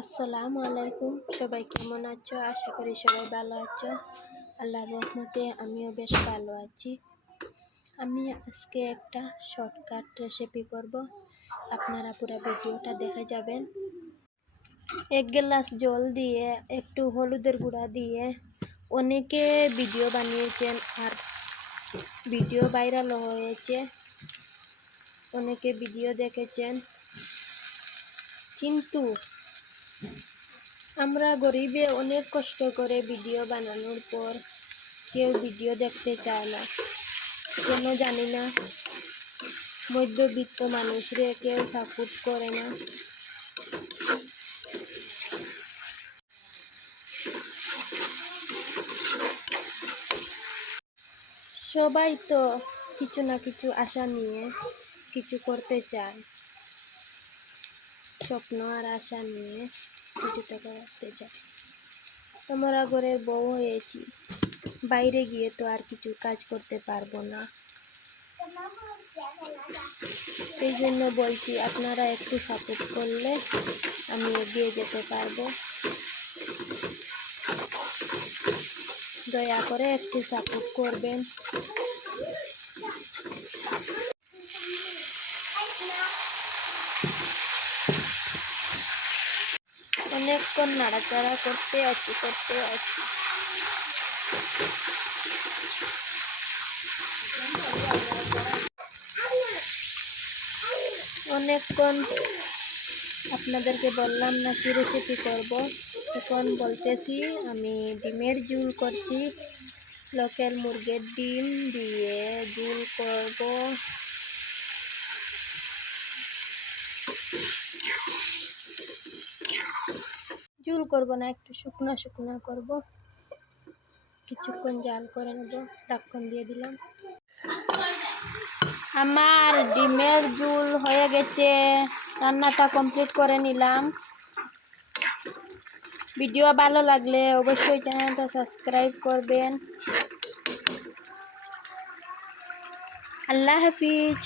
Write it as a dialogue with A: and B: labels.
A: আসসালামু আলাইকুম। সবাই কেমন আছো? আশা করি সবাই ভালো আছো। আল্লাহর রহমতে আমিও বেশ ভালো আছি। আমি আজকে একটা শর্টকাট রেসিপি করব। আপনারা পুরো ভিডিওটা দেখে যাবেন। এক গ্লাস জল দিয়ে, একটু হলুদের গুঁড়া দিয়ে অনেকে ভিডিও বানিয়েছেন আর ভিডিও ভাইরাল হয়েছে। অনেকে ভিডিও দেখেছেন। কিন্তু আমরা গরিবে অনেক কষ্ট করে ভিডিও বানানোর পর কেউ ভিডিও দেখতে চায় না। কেন জানি না। মধ্যবিত্ত মানুষরে কেউ সাপোর্ট করে না। সবাই তো কিছু না কিছু আশা নিয়ে কিছু করতে চায়। স্বপ্ন আর আশা নিয়ে কিছুটা করতে চায়। আমরা ঘরের বউ হয়েছি। বাইরে গিয়ে তো আর কিছু কাজ করতে পারব না। এই জন্য বলছি, আপনারা একটু সাপোর্ট করলে আমি এগিয়ে যেতে পারব। দয়া করে একটু সাপোর্ট করবেন। অনেকক্ষণ নাড়াচাড়া করতে আছি করতে আছি। অনেকক্ষণ আপনাদেরকে বললাম না কি রেসিপি করব। এখন বলতেছি, আমি ডিমের ঝুল করছি। লোকাল মুরগির ডিম দিয়ে ঝুল করব। ঝুল করব না, একটু শুকনো শুকনো করব। কিছুক্ষণ জাল করে নেব ঢাক্কন দিয়ে দিলাম। আমার ডিমের জুল হয়ে গেছে, রান্নাটা কমপ্লিট করে নিলাম। ভিডিও ভালো লাগলে অবশ্যই চ্যানেলটা সাবস্ক্রাইব করবেন। আল্লাহ হাফিজ।